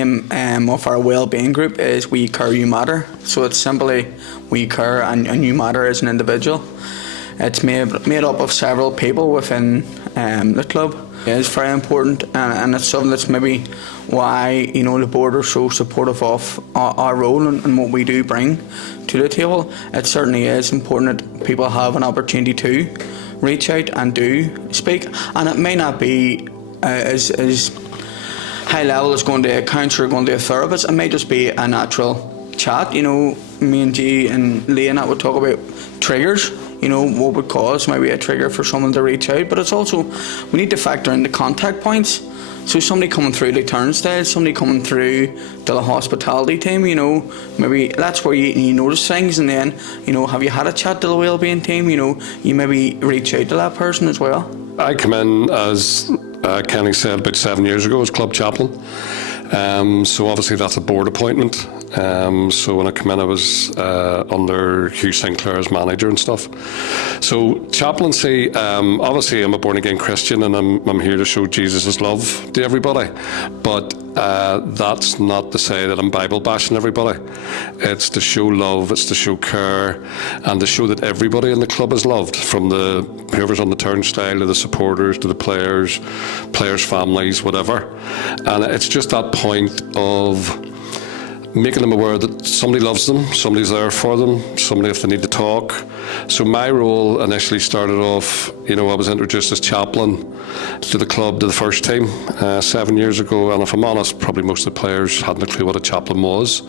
Of our Wellbeing group is We Care You Matter. So it's simply we care and you matter as an individual. It's made up of several people within the club. It's very important, and it's something that's maybe why the board are so supportive of our role and what we do bring to the table. It certainly is important that people have an opportunity to reach out and do speak, and it may not be as high level as going to a counsellor, going to a therapist. It may just be a natural chat. Me and G and Lee and I would talk about triggers. What would cause maybe a trigger for someone to reach out. But it's also, we need to factor in the contact points. So somebody coming through the turnstile, somebody coming through to the hospitality team, maybe that's where you notice things. And then, have you had a chat to the Wellbeing team? You maybe reach out to that person as well. I come in, as Kenny said, about 7 years ago as club chaplain. So obviously that's a board appointment. So when I come in, I was under Hugh Sinclair as manager and stuff. So chaplaincy, obviously I'm a born again Christian, and I'm here to show Jesus' love to everybody. But that's not to say that I'm Bible bashing everybody. It's to show love, it's to show care, and to show that everybody in the club is loved, from whoever's on the turnstile to the supporters to the players' families, whatever. And it's just that point of making them aware that somebody loves them, somebody's there for them, somebody if they need to talk. So my role initially started off, I was introduced as chaplain to the club, to the first team 7 years ago, and if I'm honest, probably most of the players hadn't a clue what a chaplain was.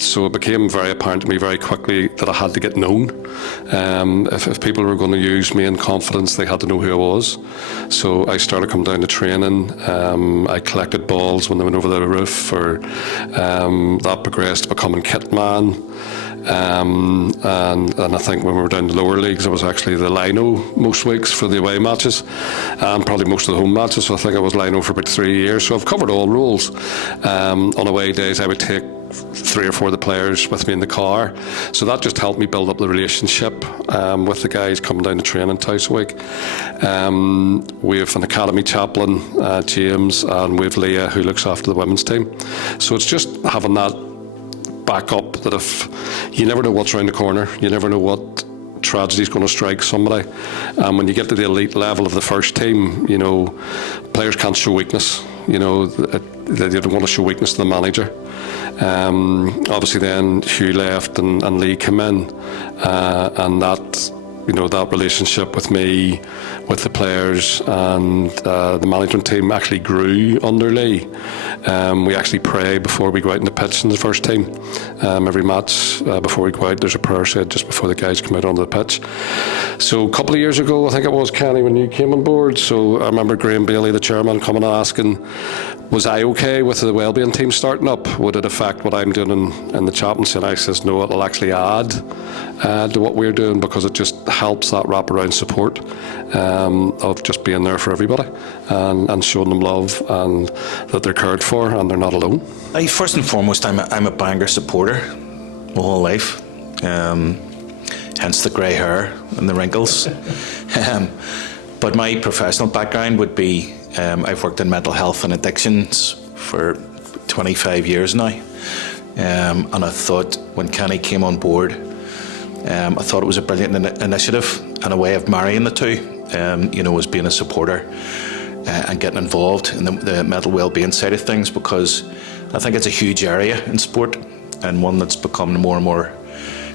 So it became very apparent to me very quickly that I had to get known. If people were going to use me in confidence, they had to know who I was. So I started coming down to training. I collected balls when they went over the roof, or that progressed to becoming kit man. And I think when we were down to lower leagues, I was actually the lino most weeks for the away matches, and probably most of the home matches. So I think I was lino for about 3 years. So I've covered all roles. On away days, I would take 3 or 4 of the players with me in the car. So that just helped me build up the relationship with the guys coming down to training twice a week. We have an academy chaplain, James, and we have Leah, who looks after the women's team. So it's just having that backup, that if you never know what's around the corner, you never know what tragedy is going to strike somebody. And when you get to the elite level of the first team, players can't show weakness. They don't want to show weakness to the manager. Obviously then Hugh left and Lee came in, and that relationship with me, with the players and the management team actually grew under Lee. We actually pray before we go out in the pitch in the first team. Every match before we go out, there's a prayer said just before the guys come out onto the pitch. So a couple of years ago, I think it was, Kenny, when you came on board, so I remember Graham Bailey, the chairman, coming and asking, was I okay with the Wellbeing team starting up? Would it affect what I'm doing in the chaplaincy? And I says, no, it'll actually add to what we're doing, because it just helps that wraparound support of just being there for everybody and showing them love and that they're cared for and they're not alone. First and foremost, I'm a Bangor supporter my whole life, hence the grey hair and the wrinkles. But my professional background would be, I've worked in mental health and addictions for 25 years now, and I thought when Kenny came on board, I thought it was a brilliant initiative and a way of marrying the two, as being a supporter and getting involved in the mental well-being side of things, because I think it's a huge area in sport, and one that's becoming more and more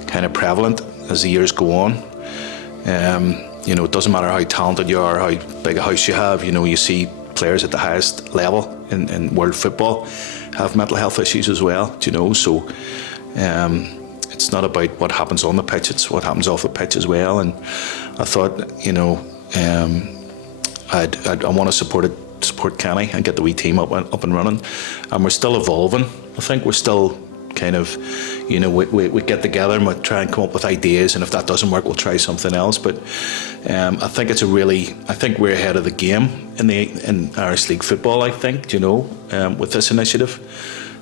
kind of prevalent as the years go on. It doesn't matter how talented you are, how big a house you have, you see players at the highest level in world football have mental health issues as well, so it's not about what happens on the pitch, it's what happens off the pitch as well. And I thought, I want to support Kenny and get the wee team up and running, and we're still evolving. I think we're still kind of, we get together and we try and come up with ideas, and if that doesn't work, we'll try something else. But I think I think we're ahead of the game in Irish League football, I think, with this initiative.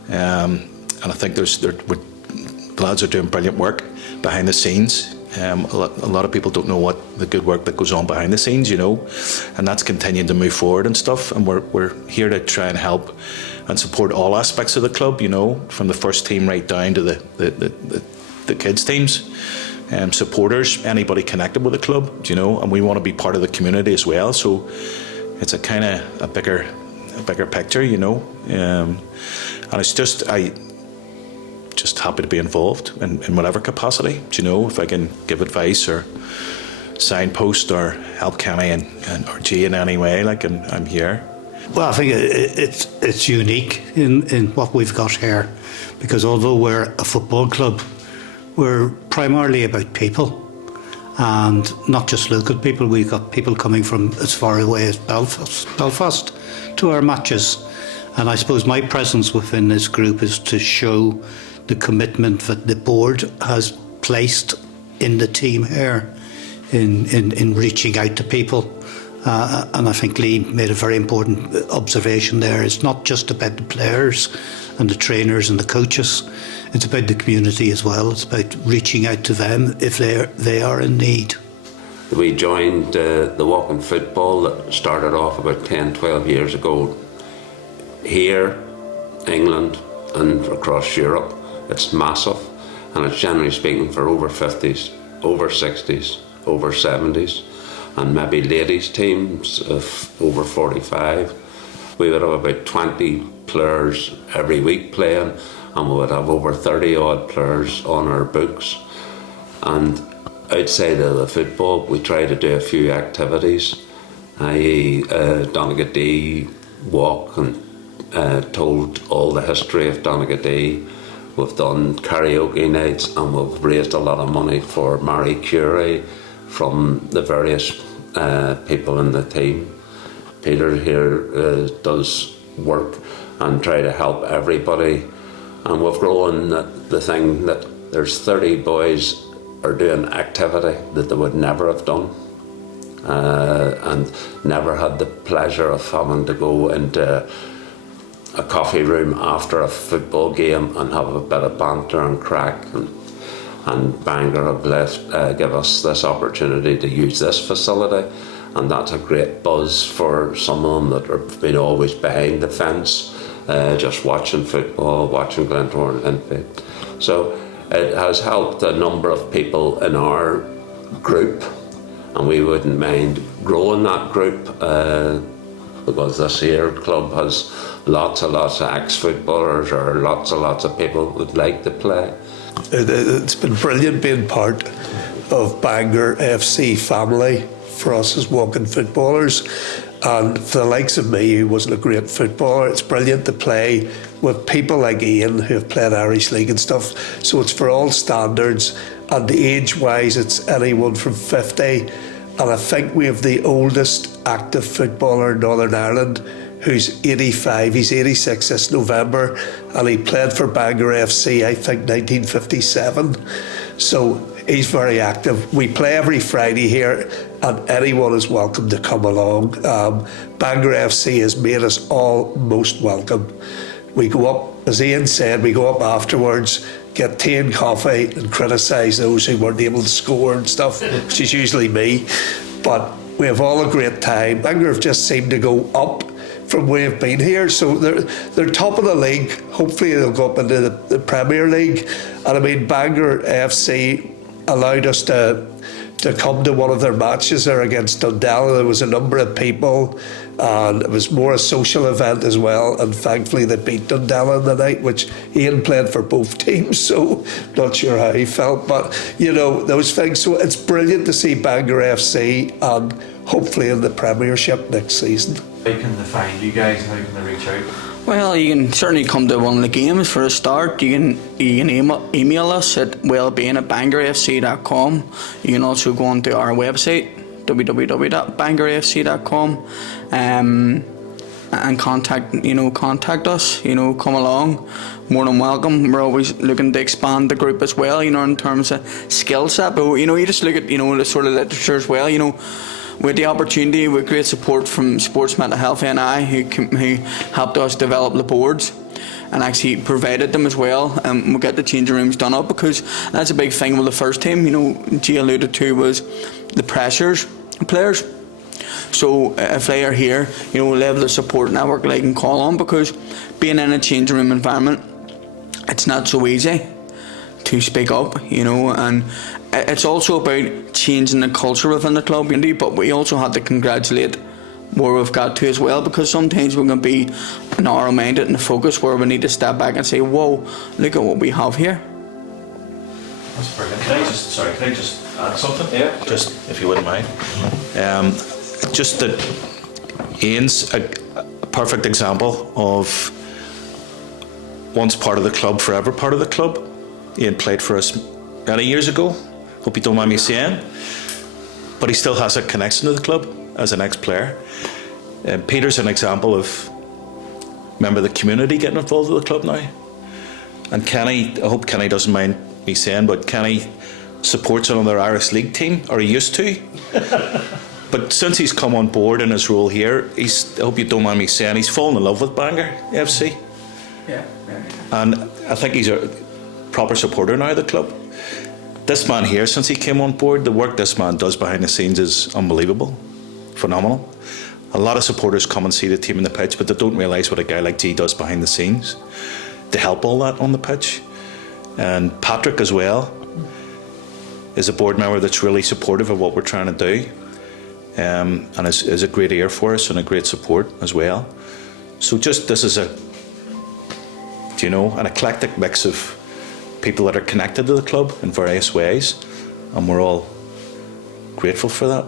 And I think the lads are doing brilliant work behind the scenes. A lot of people don't know what the good work that goes on behind the scenes, and that's continuing to move forward and stuff. And we're here to try and help and support all aspects of the club, you know, from the first team right down to the kids teams. Supporters, anybody connected with the club, you know, and we want to be part of the community as well. So it's a kind of a bigger picture, you know, and it's just happy to be involved in whatever capacity, you know, if I can give advice or signpost or help Kenny or G in any way, like I'm here. Well, I think it's unique in what we've got here, because although we're a football club, we're primarily about people, and not just local people. We've got people coming from as far away as Belfast to our matches, and I suppose my presence within this group is to show the commitment that the board has placed in the team here in reaching out to people. And I think Lee made a very important observation there. It's not just about the players and the trainers and the coaches. It's about the community as well. It's about reaching out to them if they are in need. We joined the walking football that started off about 10, 12 years ago here, England and across Europe. It's massive, and it's generally speaking for over 50s, over 60s, over 70s, and maybe ladies teams of over 45. We would have about 20 players every week playing, and we would have over 30 odd players on our books. And outside of the football, we try to do a few activities, i.e. Donegal walk and told all the history of Donegal. We've done karaoke nights, and we've raised a lot of money for Marie Curie from the various people in the team. Peter here does work and try to help everybody, and we've grown the thing that there's 30 boys are doing activity that they would never have done, and never had the pleasure of having to go into a coffee room after a football game and have a bit of banter and crack, and Bangor have give us this opportunity to use this facility, and that's a great buzz for some of them that have been always behind the fence, just watching football, watching Glentoran Olympic. So it has helped a number of people in our group, and we wouldn't mind growing that group, because this here club has lots of ex-footballers or lots of people who would like to play. It's been brilliant being part of Bangor FC family for us as walking footballers, and for the likes of me who wasn't a great footballer, it's brilliant to play with people like Ian who have played Irish League and stuff. So it's for all standards, and age-wise it's anyone from 50, and I think we have the oldest active footballer in Northern Ireland, who's 85. He's 86 this November, and he played for Bangor FC, I think, 1957. So he's very active. We play every Friday here, and anyone is welcome to come along. Bangor FC has made us all most welcome. We go up, as Ian said, we go up afterwards, get tea and coffee, and criticise those who weren't able to score and stuff, which is usually me. But we have all a great time. Bangor have just seemed to go up from where we've been here, so they're top of the league. Hopefully they'll go up into the Premier League. And I mean, Bangor FC allowed us to come to one of their matches there against Dundalk. There was a number of people, and it was more a social event as well, and thankfully they beat Dundalk on the night, which Ian played for both teams, so not sure how he felt, but you know, those things. So it's brilliant to see Bangor FC, and hopefully in the Premiership next season. How can they find you guys? How can they reach out? Well, you can certainly come to one of the games for a start. You can email us at wellbeing@bangorfc.com. You can also go onto our website, www.bangorfc.com, and contact us. Come along, more than welcome. We're always looking to expand the group as well. In terms of skill set, but you just look at the sort of literature as well. With the opportunity, with great support from Sports Mental Health NI, who helped us develop the boards and actually provided them as well. We'll get the changing rooms done up, because that's a big thing with the first team. G alluded to was the pressures of players. So if they are here, you know, they have the support network they can call on, because being in a changing room environment, it's not so easy to speak up, you know, and it's also about changing the culture within the club community, but we also have to congratulate where we've got to as well, because sometimes we can be narrow-minded and focused, where we need to step back and say, whoa, look at what we have here. That's brilliant. Can I just add something? Yeah. Just, if you wouldn't mind. Just that Ian's a perfect example of once part of the club, forever part of the club. Ian played for us many years ago. Hope you don't mind me saying. But he still has a connection to the club as an ex-player. Peter's an example of member of the community getting involved with the club now. And Kenny, I hope Kenny doesn't mind me saying, but Kenny supports another Irish League team, or he used to. But since he's come on board in his role here, I hope you don't mind me saying, he's fallen in love with Bangor FC. Yeah. And I think he's a proper supporter now of the club. This man here, since he came on board, the work this man does behind the scenes is unbelievable, phenomenal. A lot of supporters come and see the team in the pitch, but they don't realise what a guy like G does behind the scenes to help all that on the pitch. And Patrick as well is a board member that's really supportive of what we're trying to do, and is a great ear for us and a great support as well. So just this is an eclectic mix of people that are connected to the club in various ways, and we're all grateful for that.